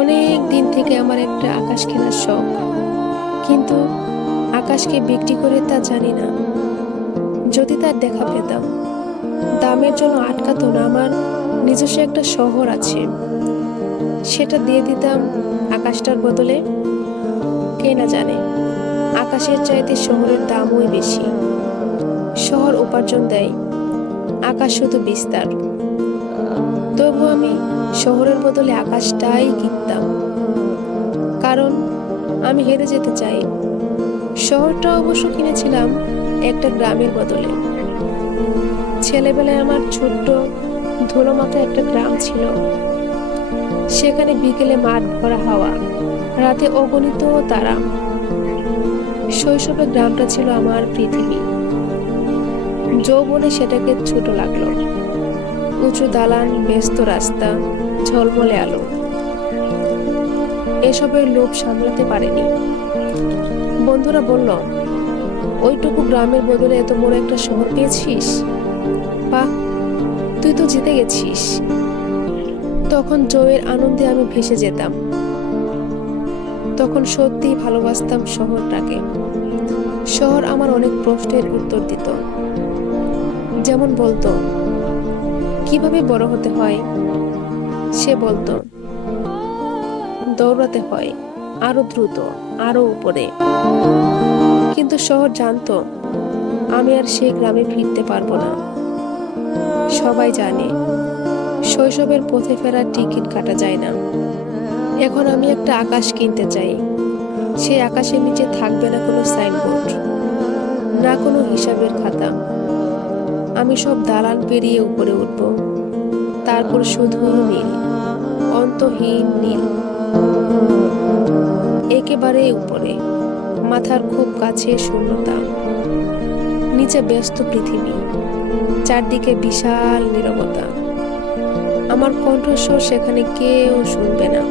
অনেক দিন থেকে আমার একটা আকাশ কেনার শখ, কিন্তু আকাশকে বিক্রি করে তা জানি না। যদি তার দেখা পেতাম, দামের জন্য আটকাতো না। আমার নিজস্ব একটা শহর আছে, সেটা দিয়ে দিতাম আকাশটার বদলে। কে না জানে, আকাশের চাইতে শহরের দামই বেশি। শহর উপার্জন দেয়, আকাশ শুধু বিস্তার। তবু আমি শহরের বদলে আকাশটাই কিনতাম, কারণ আমি হেরে যেতে চাই। শহরটা অবশ্য কিনেছিলাম একটা গ্রামের বদলে। ছেলেবেলায় আমার ছোট্ট ধুলোমাখা একটা গ্রাম ছিল। সেখানে বিকেলে মাঠ ভরা হাওয়া, রাতে অগণিত তারা। শৈশবে গ্রামটা ছিল আমার পৃথিবী। যৌবনে সেটাকে ছোট লাগলো। উঁচু দালান, ব্যস্ত রাস্তা, ঝলমলে আলো, এসবের লোভ সামলাতে পারেনি। বন্ধুরা বলল, ওইটুকু গ্রামের বদলে এত বড় একটা শহর পেয়েছিস, বাহ, তুই তো জিতে গেছিস। তখন জয়ের আনন্দে আমি ভেসে যেতাম। তখন সত্যিই ভালোবাসতাম শহরটাকে। শহর আমার অনেক প্রশ্নের উত্তর দিত। যেমন বলতো, কিভাবে বড় হতে হয়। সে বলতো, দৌড়াতে হয়, আরো দ্রুত, আরো উপরে। কিন্তু শহর জানতো, আমি আর সেই গ্রামে ফিরতে পারবো না। সবাই জানে, শৈশবের পথে ফেরার টিকিট কাটা যায় না। এখন আমি একটা আকাশ কিনতে চাই। সেই আকাশের নিচে থাকবে না কোনো সাইনবোর্ড, না কোনো হিসাবের খাতা। আমি সব দালান পেরিয়ে উপরে উঠব, তারপর শুধু নীল, অন্তহীন নীল। একেবারে উপরে, মাথার খুব কাছে শূন্যতা, নিচে ব্যস্ত পৃথিবী, চারদিকে বিশাল নীরবতা। আমার কণ্ঠস্বর সেখানে কেউ শুনবে না।